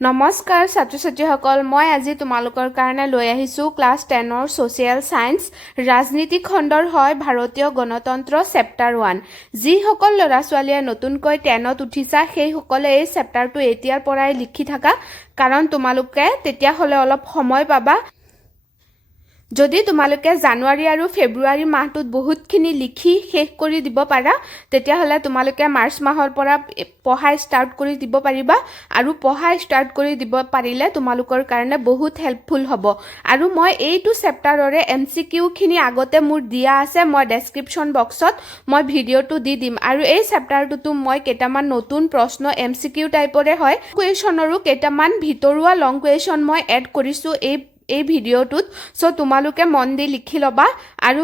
নমস্কাৰ ছাত্ৰ ছাত্ৰীসকল মই আজি তোমালোকৰ কাৰণে লৈ আহিছোঁ ক্লাছ 10ৰ ছ'চিয়েল সায়েন্স ৰাজনীতি খণ্ডৰ হয় ভাৰতীয় গণতন্ত্ৰ চেপ্টাৰ 1 যিসকল ল'ৰা ছোৱালীয়ে নতুনকৈ 10ত উঠিছা সেইসকলে এই চেপ্টাৰটো এতিয়াৰ পৰাই লিখি থাকা কাৰণ তোমালোকে তেতিয়া হ'লে অলপ সময় পাবা যদি তোমালোকে জানুৱাৰী আৰু ফেব্ৰুৱাৰী মাহটোত বহুতখিনি লিখি শেষ কৰি দিব পাৰা তেতিয়া হ'লে তোমালোকে মাৰ্চ মাহৰ পৰা পঢ়া ষ্টাৰ্ট কৰি দিব পাৰিবা আৰু পঢ়া ষ্টাৰ্ট কৰি দিব পাৰিলে তোমালোকৰ কাৰণে বহুত হেল্পফুল হ'ব আৰু মই এইটো চেপ্টাৰৰে এমচিকিউ খিনি আগতে মোৰ দিয়া আছে মই ডেসক্ৰিপচন বক্সত মই ভিডিওটো দি দিম আৰু এই চেপ্টাৰটোতো মই কেইটামান নতুন প্ৰশ্ন এমচিকিউ টাইপৰে হয় কুৱেশ্যনৰো কেইটামান ভিতৰুৱা লং কুৱেশ্যন মই এড কৰিছোঁ এই ভিডিওটোত সো তোমালোকে মন দি লিখি লবা আৰু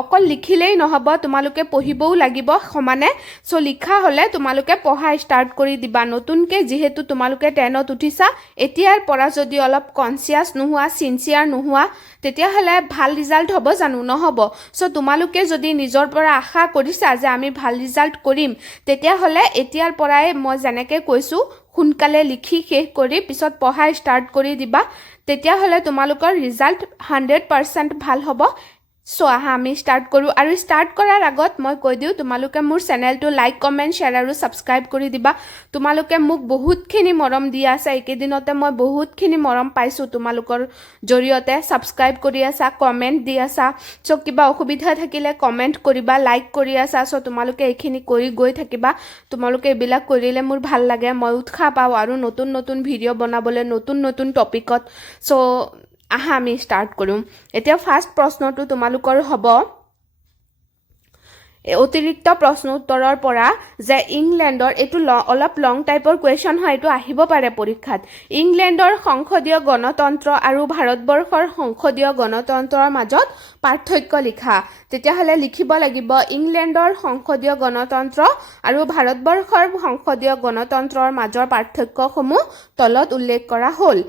অকল লিখিলেই নহব তোমালোকে পঢ়িবও লাগিব সমানে সো লিখা হলে তোমালোকে পঢ়া ষ্টাৰ্ট কৰি দিবা নতুনকে যেহেতু তোমালোকে 10ত উঠিছা এতিয়াৰ পৰা যদি অলপ কনসিয়াস নোহোৱা সিনসিয়াৰ নোহোৱা তেতিয়া হলে ভাল ৰিজাল্ট হ'ব জানো নহব সো তোমালোকে যদি নিজৰ পৰা আশা কৰিছা যে আমি ভাল ৰিজাল্ট কৰিম তেতিয়া হলে এতিয়াৰ পৰাই মই যেনেকৈ কৈছো সোনকালে লিখি শেষ কৰি পিছত পঢ়া ষ্টাৰ্ট কৰি দিবা তেতিয়া হলে তোমালোকৰ ৰিজাল্ট 100% ভাল হ'ব সো আহা আমি ষ্টাৰ্ট কৰো আৰু ষ্টাৰ্ট কৰাৰ আগত মই কৈ দিও তোমালোকে মোৰ চেনেলটো লাইক কমেন্ট শেয়াৰ আৰু সাবস্ক্ৰাইব কৰি দিবা তোমালোকে মোক বহুতখিনি মৰম দি আছা একেদিনতে মই বহুতখিনি মৰম পাইছো তোমালোকৰ জৰিয়তে সাবস্ক্ৰাইব কৰি আছা কমেন্ট দি আছা সো কিবা অসুবিধা থাকিলে কমেন্ট কৰিবা লাইক কৰি আছা সো তোমালোকে এইখিনি কৰি গৈ থাকিবা তোমালোকে এবিলাক কৰিলে মোৰ ভাল লাগে মই উৎসাহ পাওঁ আৰু নতুন নতুন ভিডিও বনাবলৈ নতুন নতুন টপিকত সো আহা আমি ষ্টাৰ্ট কৰিম এতিয়া ফাৰ্স্ট প্ৰশ্নটো তোমালোকৰ হ'ব অতিৰিক্ত প্ৰশ্ন উত্তৰৰ পৰা যে ইংলেণ্ডৰ এটো অলপ লং টাইপৰ কোৱেশ্চন হয় এটো আহিব পাৰে পৰীক্ষাত ইংলেণ্ডৰ সংসদীয় গণতন্ত্ৰ আৰু ভাৰতবৰ্ষৰ সংসদীয় গণতন্ত্ৰৰ মাজত পাৰ্থক্য লিখা তেতিয়া হলে লিখিব লাগিব ইংলেণ্ডৰ সংসদীয় গণতন্ত্ৰ আৰু ভাৰতবৰ্ষৰ সংসদীয় গণতন্ত্ৰৰ মাজৰ পাৰ্থক্যসমূহ তলত উল্লেখ কৰা হ'ল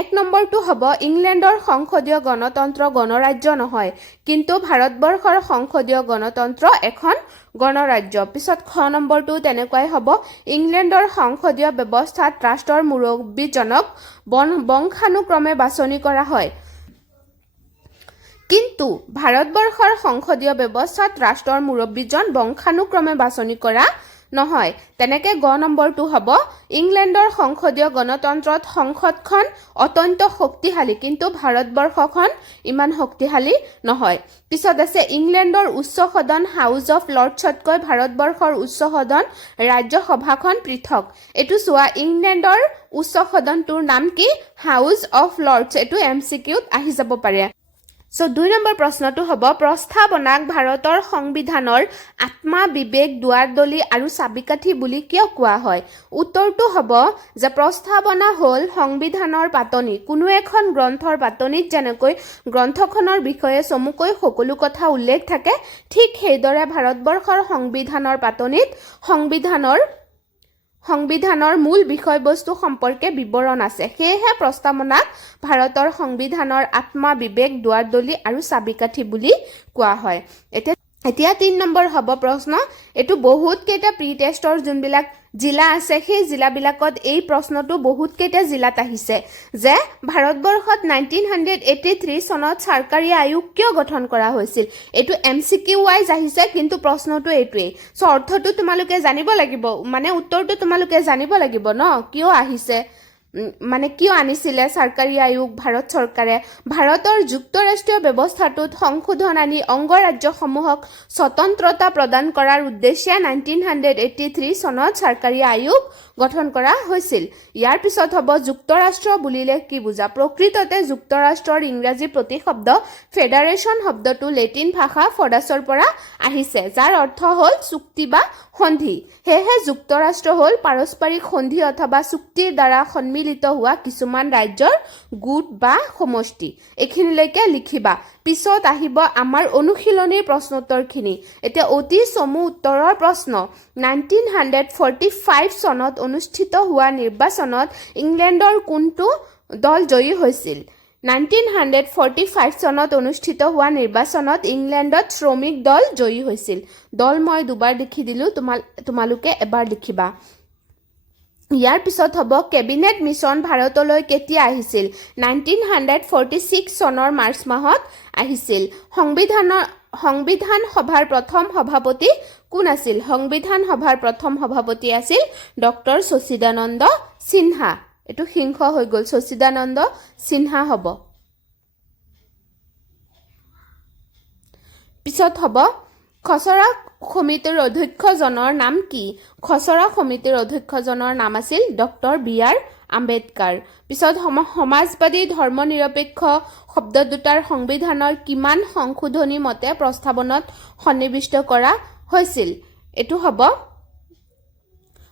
এক নম্বৰটো হ'ব ইংলেণ্ডৰ সংসদীয় গণতন্ত্ৰ গণৰাজ্য নহয় কিন্তু ভাৰতবৰ্ষৰ সংসদীয় গণতন্ত্ৰ এখন গণৰাজ্য পিছত খ নম্বৰটো তেনেকৈ হ'ব ইংলেণ্ডৰ সংসদীয় ব্যৱস্থাত ৰাষ্ট্ৰৰ মুৰব্বীজনক বংশানুক্ৰমে বাছনি কৰা হয় কিন্তু ভাৰতবৰ্ষৰ সংসদীয় ব্যৱস্থাত ৰাষ্ট্ৰৰ মুৰব্বীজন বংশানুক্ৰমে বাছনি কৰা নহয় তেনেকে গ নম্বৰটো হ'ব ইংলেণ্ডৰ সংসদীয় গণতন্ত্ৰত সংসদখন অত্যন্ত শক্তিশালী কিন্তু ভাৰতবৰ্ষখন ইমান শক্তিশালী নহয় পিছত আছে ইংলেণ্ডৰ উচ্চ সদন হাউস অফ লৰ্ডছতকৈ ভাৰতবৰ্ষৰ উচ্চ সদন ৰাজ্যসভাখন পৃথক এটো চোৱা ইংলেণ্ডৰ উচ্চ সদনটোৰ নাম কি হাউস অফ লৰ্ডছ এটো এমচিকিউত আহি যাব পাৰে সো 2 নম্বৰ প্ৰশ্নটো হ'ব প্ৰস্তাৱনাক ভাৰতৰ সংবিধানৰ আত্মা বিবেক দুৱাৰদলি আৰু চাবিকাঠি বুলি কিয় কোৱা হয় উত্তৰটো হ'ব যে প্ৰস্তাৱনা হ'ল সংবিধানৰ পাতনি কোনো এখন গ্ৰন্থৰ পাতনিত যেনেকৈ গ্ৰন্থখনৰ বিষয়ে চমুকৈ সকলো কথা উল্লেখ থাকে ঠিক সেইদৰে ভাৰতবৰ্ষৰ সংবিধানৰ পাতনিত সংবিধানৰ মূল বিষয়বস্তু সম্পৰ্কে বিৱৰণ আছে সেয়েহে প্ৰস্তাৱনাক ভাৰতৰ সংবিধানৰ আত্মা বিবেক দুৱাৰদলি আৰু চাবিকাঠি বুলি কোৱা হয় এতিয়া 3 নম্বৰ হ'ব প্ৰশ্ন এটো বহুত কেইটা প্ৰি টেষ্টৰ যোনবিলাক জিলা আছে সেই জিলাবিলাকত এই প্ৰশ্নটো বহুত কেইটা জিলাত আহিছে যে ভাৰতবৰ্ষত 1983 চনত চৰকাৰী আয়োগ কিয় গঠন কৰা হৈছিল এটো এমচিকিউ ওয়াইজ আহিছে কিন্তু প্ৰশ্নটো এটোই সো অৰ্থটো তোমালোকে জানিব লাগিব মানে উত্তৰটো তোমালোকে জানিব লাগিব ন কিয় আহিছে মানে কিয় আনিছিলে চৰকাৰী আয়োগ ভাৰত চৰকাৰে ভাৰতৰ যুক্তৰাষ্ট্ৰীয় ব্যৱস্থাটোত সংশোধন আনি অংগৰাজ্যসমূহক স্বতন্ত্ৰতা প্ৰদান কৰাৰ উদ্দেশ্যে 1983 চনত চৰকাৰী আয়োগ গঠন কৰা হৈছিল ইয়াৰ পিছত হ'ব যুক্তৰাষ্ট্ৰ বুলিলে কি বুজা প্ৰকৃততে যুক্তৰাষ্ট্ৰৰ ইংৰাজী প্ৰতিশব্দ ফেডাৰেশন শব্দটো লেটিন ভাষা ফডাছৰ পৰা আহিছে যাৰ অৰ্থ হ'ল চুক্তি বা সন্ধি হেহে যুক্তৰাষ্ট্ৰ হ'ল পাৰস্পৰিক সন্ধি অথবা চুক্তিৰ দ্বাৰা সন্মিলিত হোৱা কিছুমান ৰাজ্যৰ গোট বা সমষ্টি এখিনিলৈকে লিখিবা পিছত আহিব আমাৰ অনুশীলনীৰ প্ৰশ্নোত্তৰখিনি এতিয়া অতি চমু উত্তৰৰ প্ৰশ্ন 1945 চনত অনুষ্ঠিত হোৱা নিৰ্বাচনত ইংলেণ্ডৰ কোনটো দল জয়ী হৈছিল 1945 চনত অনুষ্ঠিত হোৱা নিৰ্বাচনত ইংলেণ্ডত শ্ৰমিক দল জয়ী হৈছিল দল মই দুবাৰ লিখি দিলো তোমালোকে এবাৰ লিখিবা ইয়াৰ পিছত হ'ব কেবিনেট মিছন ভাৰতলৈ কেতিয়া আহিছিল 1946 চনৰ মাৰ্চ মাহত আহিছিল সংবিধান সভাৰ প্ৰথম সভাপতি কোন আছিল সংবিধান সভাৰ প্ৰথম সভাপতি আছিল ডক্টৰ সচিদানন্দ সিনহা এটো সিংহ হৈ গ'ল সচিদানন্দ সিনহা হ'ব পিছত হ'ব খচৰা সমিতিৰ অধ্যক্ষজনৰ নাম কি খচৰা সমিতিৰ অধ্যক্ষজনৰ নাম আছিল ডক্টৰ বি.আৰ. আম্বেদকাৰ পিছত সমাজবাদী ধৰ্মনিৰপেক্ষ শব্দ দুটাৰ সংবিধানৰ কিমান সংশোধনী মতে প্ৰস্তাৱনাত সন্নিৱিষ্ট কৰা হৈছিল এটো হ'ব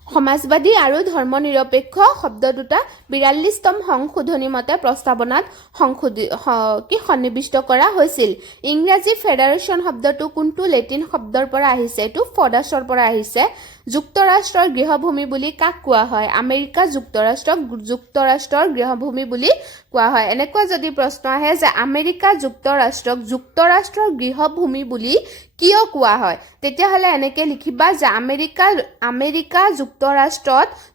সমাজবাদী আৰু ধৰ্মনিৰপেক্ষ শব্দ দুটা 42তম সংশোধনী মতে প্ৰস্তাৱনাত সন্নিৱিষ্ট কৰা হৈছিল ইংৰাজী ফেডাৰেশ্যন শব্দটো কোনটো লেটিন শব্দৰ পৰা আহিছে এটো ফডাছৰ পৰা আহিছে যুক্তৰাষ্ট্ৰৰ গৃহভূমি বুলি কাক কোৱা হয় আমেৰিকা যুক্তৰাষ্ট্ৰৰ গৃহভূমি বুলি কোৱা হয় এনেকুৱা যদি প্ৰশ্ন আহে যে আমেৰিকা যুক্তৰাষ্ট্ৰৰ গৃহভূমি বুলি কিয় কোৱা হয় তেতিয়াহলে এনেকে লিখিবা যে আমেৰিকা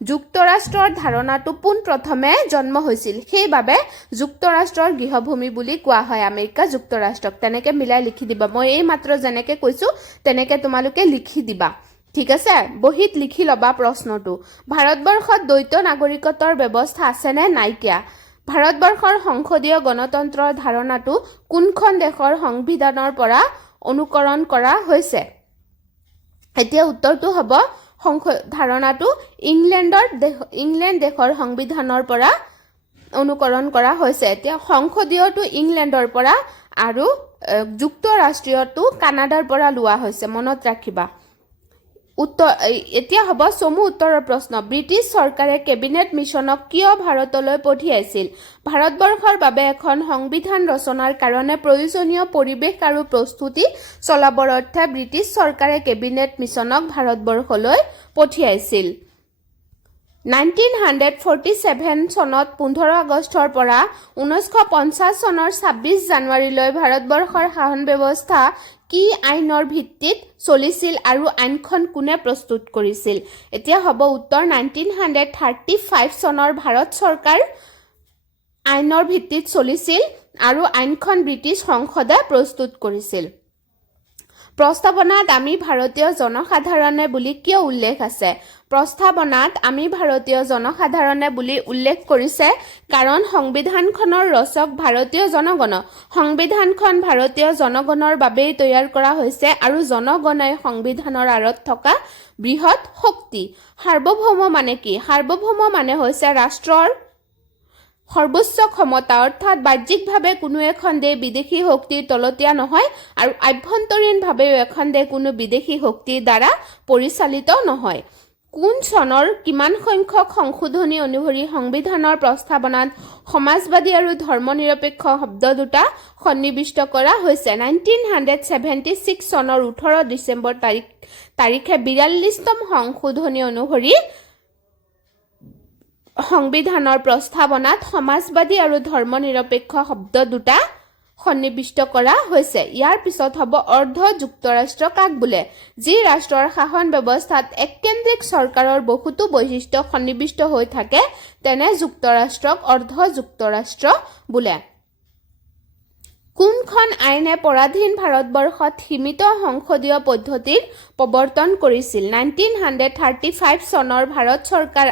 যুক্তৰাষ্ট্ৰৰ ধাৰণাটো পোন প্ৰথমে জন্ম হৈছিল সেইবাবে যুক্তৰাষ্ট্ৰৰ গৃহভূমি বুলি কোৱা হয় আমেৰিকা যুক্তৰাষ্ট্ৰক তেনেকে মিলাই লিখি দিবা মই এই মাত্ৰ যেনেকে কৈছো তেনেকে তোমালোকে লিখি দিবা ঠিক আছে বহিত লিখি লবা প্ৰশ্নটো ভাৰতবৰ্ষত দ্বৈত নাগৰিকত্বৰ ব্যৱস্থা আছে নে নাইকিয়া ভাৰতবৰ্ষৰ সংসদীয় গণতন্ত্ৰৰ ধাৰণাটো কোনখন দেশৰ সংবিধানৰ পৰা অনুকৰণ কৰা হৈছে এতিয়া উত্তৰটো হ'ব ধাৰণাটো ইংলেণ্ড দেশৰ সংবিধানৰ পৰা অনুকৰণ কৰা হৈছে এতিয়া সংসদীয়টো ইংলেণ্ডৰ পৰা আৰু যুক্তৰাষ্ট্ৰীয়টো কানাডাৰ পৰা লোৱা হৈছে মনত ৰাখিবা এতিয়া হ'ব চমু উত্তৰৰ প্ৰশ্ন ব্ৰিটিছ চৰকাৰে কেবিনেট মিছনক কিয় ভাৰতলৈ পঠিয়াইছিল ভাৰতবৰ্ষৰ বাবে এখন সংবিধান ৰচনাৰ কাৰণে প্ৰয়োজনীয় পৰিৱেশ আৰু প্ৰস্তুতি চলাবৰ অৰ্থে ব্ৰিটিছ চৰকাৰে কেবিনেট মিছনক ভাৰতবৰ্ষলৈ পঠিয়াইছিল 1947 চনত 15 আগষ্টৰ পৰা 1950 চনৰ 26 জানুৱাৰীলৈ ভাৰতবৰ্ষৰ শাসন ব্যৱস্থা কি আইনৰ ভিত্তিত চলিছিল আৰু আইনখন কোনে প্ৰস্তুত কৰিছিল এতিয়া হ'ব উত্তৰ 1935 চনৰ ভাৰত চৰকাৰ আইনৰ ভিত্তিত চলিছিল আৰু আইনখন ব্ৰিটিছ সংসদে প্ৰস্তুত কৰিছিল প্ৰস্তাৱনাত আমি ভাৰতীয় জনসাধাৰণে বুলি কিয় উল্লেখ আছে প্ৰস্তাৱনাত আমি ভাৰতীয় জনসাধাৰণে বুলি উল্লেখ কৰিছে কাৰণ সংবিধানখনৰ ৰচক ভাৰতীয় জনগণ সংবিধানখন ভাৰতীয় জনগণৰ বাবেই তৈয়াৰ কৰা হৈছে আৰু জনগণই সংবিধানৰ আঁৰত থকা বৃহৎ শক্তি সাৰ্বভৌম মানে কি সাৰ্বভৌম মানে হৈছে ৰাষ্ট্ৰৰ সৰ্বোচ্চ ক্ষমতা অৰ্থাৎ বাহ্যিকভাৱে কোনো এখন দেশ বিদেশী শক্তিৰ তলতীয়া নহয় আৰু আভ্যন্তৰীণভাৱেও এখন দেশ কোনো বিদেশী শক্তিৰ দ্বাৰা পৰিচালিত নহয় কোন চনৰ কিমান সংখ্যক সংশোধনী অনুসৰি সংবিধানৰ প্ৰস্তাৱনাত সমাজবাদী আৰু ধৰ্মনিৰপেক্ষ শব্দ দুটা সন্নিৱিষ্ট কৰা হৈছে 1976 চনৰ 18 ডিচেম্বৰ তাৰিখে 42তম সংশোধনী অনুসৰি সংবিধানৰ প্ৰস্তাৱনাত সমাজবাদী আৰু ধৰ্মনিৰপেক্ষ শব্দ দুটা সন্নিৱিষ্ট কৰা হৈছে ইয়াৰ পিছত হ'ব অৰ্ধ যুক্তৰাষ্ট্ৰ কাক বোলে যি ৰাষ্ট্ৰৰ শাসন ব্যৱস্থাত এককেন্দ্ৰিক চৰকাৰৰ বহুতো বৈশিষ্ট্য সন্নিৱিষ্ট হৈ থাকে তেনে যুক্তৰাষ্ট্ৰক অৰ্ধ যুক্তৰাষ্ট্ৰ বোলে কোনখন আইনে পৰাধীন ভাৰতবৰ্ষত সীমিত সংসদীয় পদ্ধতিৰ প্ৰৱৰ্তন কৰিছিল 1935 চনৰ ভাৰত চৰকাৰ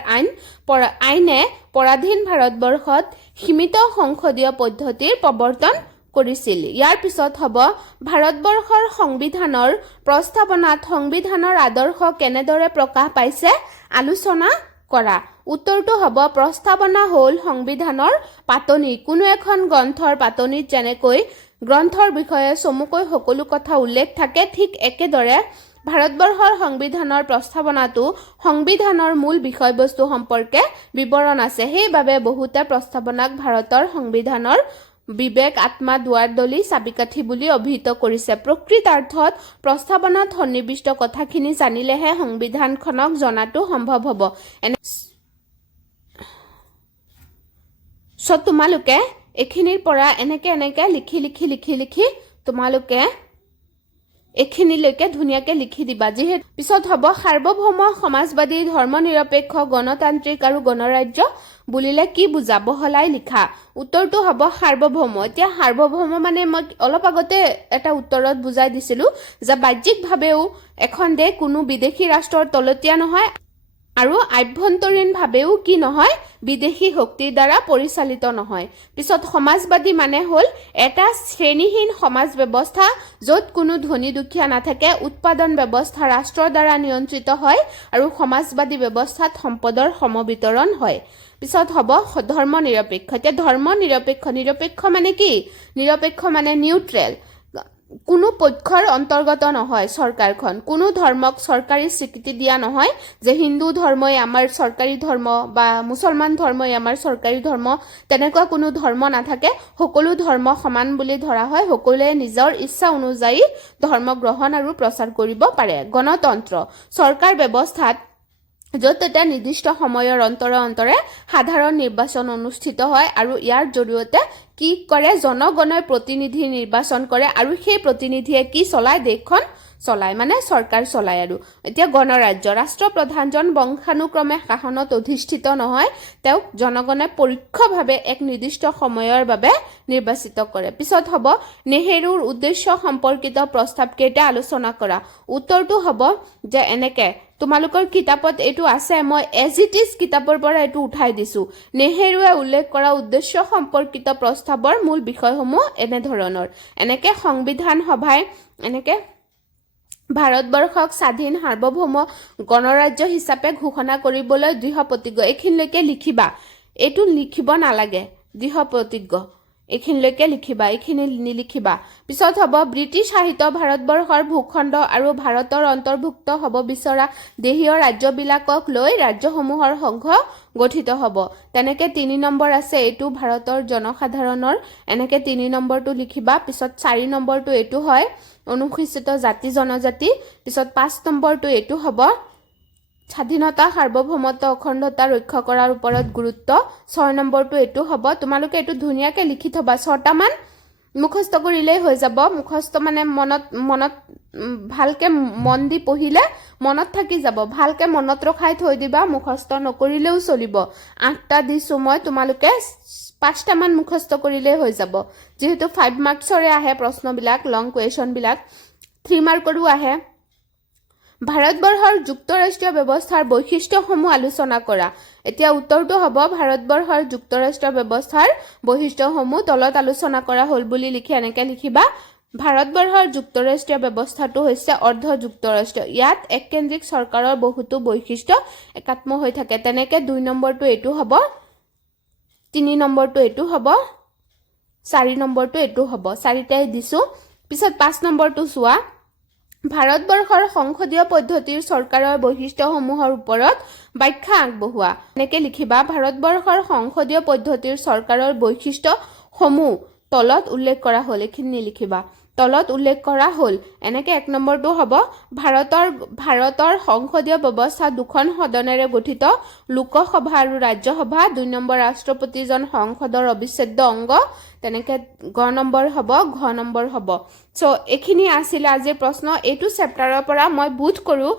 আইনে পৰাধীন ভাৰতবৰ্ষত সীমিত সংসদীয় পদ্ধতিৰ প্ৰৱৰ্তন কৰিছিল ইয়াৰ পিছত হ'ব ভাৰতবৰ্ষৰ সংবিধানৰ প্ৰস্তাৱনাত সংবিধানৰ আদৰ্শ কেনেদৰে প্ৰকাশ পাইছে আলোচনা কৰা উত্তৰটো হ'ব প্ৰস্তাৱনা হ'ল সংবিধানৰ পাতনি কোনো এখন গ্ৰন্থৰ পাতনিত যেনেকৈ গ্ৰন্থৰ বিষয়ে চমুকৈ সকলো কথা উল্লেখ থাকে ঠিক একেদৰে ভাৰতবৰ্ষৰ সংবিধানৰ প্ৰস্তাৱনাটো সংবিধানৰ মূল বিষয়বস্তু সম্পৰ্কে বিৱৰণ আছে সেইবাবে বহুতে প্ৰস্তাৱনাক ভাৰতৰ সংবিধানৰ বিবেক আত্মা দুৱাৰদলি চাবিকাঠি বুলি অভিহিত কৰিছে প্ৰকৃতাৰ্থত প্ৰস্তাৱনাত সন্নিৱিষ্ট কথাখিনি জানিলেহে সংবিধানখনক জনাটো সম্ভৱ হ'ব তোমালোকে এখিনিৰ পৰা এনেকে লিখি তোমালোকে এইখিনিলৈকে ধুনীয়াকৈ লিখি দিবা। যিহেতু পিছত হ'ব সাৰ্বভৌম সমাজবাদী ধৰ্মনিৰপেক্ষ গণতান্ত্ৰিক আৰু গণৰাজ্য বুলিলে কি বুজা, বহলাই লিখা। উত্তৰটো হ'ব সাৰ্বভৌম। এতিয়া সাৰ্বভৌম মানে মই অলপ আগতে এটা উত্তৰত বুজাই দিছিলোঁ যে বাহ্যিকভাৱেও এখন দেশ কোনো বিদেশী ৰাষ্ট্ৰৰ তলতীয়া নহয় আৰু আভ্যন্তৰীণভাৱেও কি নহয়, বিদেশী শক্তিৰ দ্বাৰা পৰিচালিত নহয়। পিছত সমাজবাদী মানে হ'ল এটা শ্ৰেণীহীন সমাজ ব্যৱস্থা য'ত কোনো ধনী দুখীয়া নাথাকে, উৎপাদন ব্যৱস্থা ৰাষ্ট্ৰৰ দ্বাৰা নিয়ন্ত্ৰিত হয় আৰু সমাজবাদী ব্যৱস্থাত সম্পদৰ সমবিতৰণ হয়। পিছত হ'ব ধৰ্ম নিৰপেক্ষ। এতিয়া ধৰ্ম নিৰপেক্ষ মানে কি, নিৰপেক্ষ মানে নিউট্ৰেল, কোনো পক্ষৰ অন্তৰ্গত নহয় চৰকাৰখন, কোনো ধৰ্মক চৰকাৰী স্বীকৃতি দিয়া নহয় যে হিন্দু ধৰ্মই আমাৰ চৰকাৰী ধৰ্ম বা মুছলমান ধৰ্মই আমাৰ চৰকাৰী ধৰ্ম, তেনেকুৱা কোনো ধৰ্ম নাথাকে। সকলো ধৰ্ম সমান বুলি ধৰা হয়, সকলোৱে নিজৰ ইচ্ছা অনুযায়ী ধৰ্ম গ্ৰহণ আৰু প্ৰচাৰ কৰিব পাৰে। গণতন্ত্ৰ চৰকাৰ ব্যৱস্থাত য'ত এটা নিৰ্দিষ্ট সময়ৰ অন্তৰে সাধাৰণ নিৰ্বাচন অনুষ্ঠিত হয় আৰু ইয়াৰ জৰিয়তে কি কৰে, জনগণৰ প্ৰতিনিধি নিৰ্বাচন কৰে আৰু সেই প্ৰতিনিধিয়ে কি চলায়, দেশখন চলায়, মানে চৰকাৰ চলায়। আৰু এতিয়া গণৰাজ্য ৰাষ্ট্ৰপ্ৰধানজন বংশানুক্ৰমে শাসনত অধিষ্ঠিত নহয়, তেওঁক জনগণে পৰোক্ষভাৱে এক নিৰ্দিষ্ট সময়ৰ বাবে নিৰ্বাচিত কৰে। পিছত হ'ব নেহেৰুৰ উদ্দেশ্য সম্পৰ্কিত প্ৰস্তাৱকেইটা আলোচনা কৰা। উত্তৰটো হ'ব যে এনেকে, তোমালোকৰ কিতাপত এইটো আছে, মই এজ ইট ইজ কিতাপৰ পৰা এইটো উঠাই দিছোঁ। নেহেৰুৱে উল্লেখ কৰা উদ্দেশ্য সম্পৰ্কিত প্ৰস্তাৱৰ মূল বিষয়সমূহ এনেধৰণৰ, এনেকে সংবিধান সভাই এনেকে ভাৰতবৰ্ষক স্বাধীন সাৰ্বভৌম গণৰাজ্য হিচাপে ঘোষণা কৰিবলৈ দৃঢ় প্ৰতিজ্ঞ। এইখিনিলৈকে লিখিবা, এইটো লিখিব নালাগে, দৃঢ় প্ৰতিজ্ঞ এইখিনিলৈকে লিখিবা, এইখিনি নিলিখিবা। পিছত হ'ব ব্ৰিটিছ সাহিত্য ভাৰতবৰ্ষৰ ভূখণ্ড আৰু ভাৰতৰ অন্তৰ্ভুক্ত হ'ব বিচৰা দেশীয় ৰাজ্যবিলাকক লৈ ৰাজ্যসমূহৰ সংঘ গঠিত হ'ব। তেনেকে 3 নম্বৰ আছে, এইটো ভাৰতৰ জনসাধাৰণৰ, এনেকে 3 নম্বৰটো লিখিবা। পিছত 4 নম্বৰটো এইটো হয় অনুসূচিত জাতি জনজাতি। পিছত 5 নম্বৰটো এইটো হ'ব স্বাধীনতা সাৰ্বভৌমত্ব অখণ্ডতা ৰক্ষা কৰাৰ ওপৰত গুৰুত্ব। 6 নম্বৰটো এইটো হ'ব, তোমালোকে এইটো ধুনীয়াকৈ লিখি থবা, 6টামান মুখস্থ কৰিলেই হৈ যাব। মুখস্থ মানে মনত ভালকৈ মন দি পঢ়িলে মনত থাকি যাব, ভালকৈ মনত ৰখাই থৈ দিবা, মুখস্থ নকৰিলেও চলিব। 8টা দিছোঁ মই, তোমালোকে 5টামান মুখস্থ কৰিলেই হৈ যাব। যিহেতু 5 মাৰ্কছৰে আহে প্ৰশ্নবিলাক, লং কুৱেশ্যনবিলাক, 3 মাৰ্কৰো আহে। ভাৰতবৰ্ষৰ যুক্তৰাষ্ট্ৰীয় ব্যৱস্থাৰ বৈশিষ্ট্যসমূহ আলোচনা কৰা। এতিয়া উত্তৰটো হ'ব ভাৰতবৰ্ষৰ যুক্তৰাষ্ট্ৰীয় ব্যৱস্থাৰ বৈশিষ্ট্যসমূহ তলত আলোচনা কৰা হ'ল বুলি লিখি এনেকৈ লিখিবা। ভাৰতবৰ্ষৰ যুক্তৰাষ্ট্ৰীয় ব্যৱস্থাটো হৈছে অৰ্ধ যুক্তৰাষ্ট্ৰীয়। ইয়াত এককেন্দ্ৰিক চৰকাৰৰ বহুতো বৈশিষ্ট্য একাত্ম হৈ থাকে। তেনেকৈ 2 নম্বৰটো এইটো হ'ব, 3 নম্বৰটো এইটো হ'ব, 4 নম্বৰটো এইটো হ'ব, 4টাই দিছোঁ। পিছত 5 নম্বৰটো চোৱা, ভাৰতবৰ্ষৰ সংসদীয় পদ্ধতিৰ চৰকাৰৰ বৈশিষ্ট্যসমূহৰ ওপৰত ব্যাখ্যা আগবঢ়োৱা। এনেকৈ লিখিবা, ভাৰতবৰ্ষৰ সংসদীয় পদ্ধতিৰ চৰকাৰৰ বৈশিষ্ট্যসমূহ তলত উল্লেখ কৰা হ'ল, এইখিনি লিখিবা, তলত উল্লেখ কৰা হ'ল। এনেকৈ 1 নম্বৰটো হ'ব ভাৰতৰ সংসদীয় ব্যৱস্থা 2খন সদনেৰে গঠিত, লোকসভা আৰু ৰাজ্যসভা। 2 নম্বৰ ৰাষ্ট্ৰপতিজন সংসদৰ অবিচ্ছেদ্য অংগ। তেনেকৈ ঘ নম্বৰ হ'ব। চ' এইখিনি আছিলে আজিৰ প্ৰশ্ন। এইটো চেপ্টাৰৰ পৰা মই বোধ কৰোঁ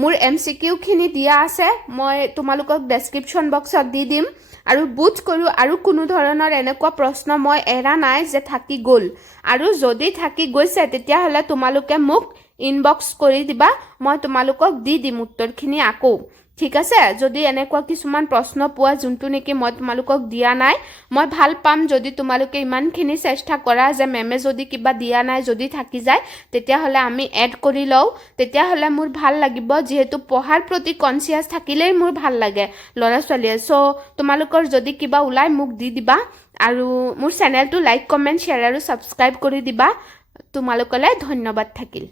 মোৰ MCQখিনি দিয়া আছে, মই তোমালোকক ডেছক্ৰিপশ্যন বক্সত দি দিম। আৰু বোধ কৰোঁ আৰু কোনো ধৰণৰ এনেকুৱা প্ৰশ্ন মই এৰা নাই যে থাকি গ'ল, আৰু যদি থাকি গৈছে তেতিয়াহ'লে তোমালোকে মোক ইনবক্স কৰি দিবা, মই তোমালোকক দি দিম উত্তৰখিনি আকৌ, ঠিক আছে। যদি এনেকুৱা কিছুমান প্ৰশ্ন পোৱা যোনটো নেকি মই তোমালোকক দিয়া নাই, মই ভাল পাম যদি তোমালোকে ইমানখিনি চেষ্টা কৰা যে মেমে যদি কিবা দিয়া নাই যদি থাকি যায় তেতিয়াহ'লে আমি এড কৰি লওঁ, তেতিয়াহ'লে মোৰ ভাল লাগিব। যিহেতু পঢ়াৰ প্ৰতি কনচিয়াছ থাকিলেই মোৰ ভাল লাগে ল'ৰা ছোৱালীয়ে। চ' তোমালোকৰ যদি কিবা ওলায় মোক দি দিবা, আৰু মোৰ চেনেলটো লাইক কমেণ্ট শ্বেয়াৰ আৰু ছাবস্ক্ৰাইব কৰি দিবা। তোমালোকলৈ ধন্যবাদ থাকিল।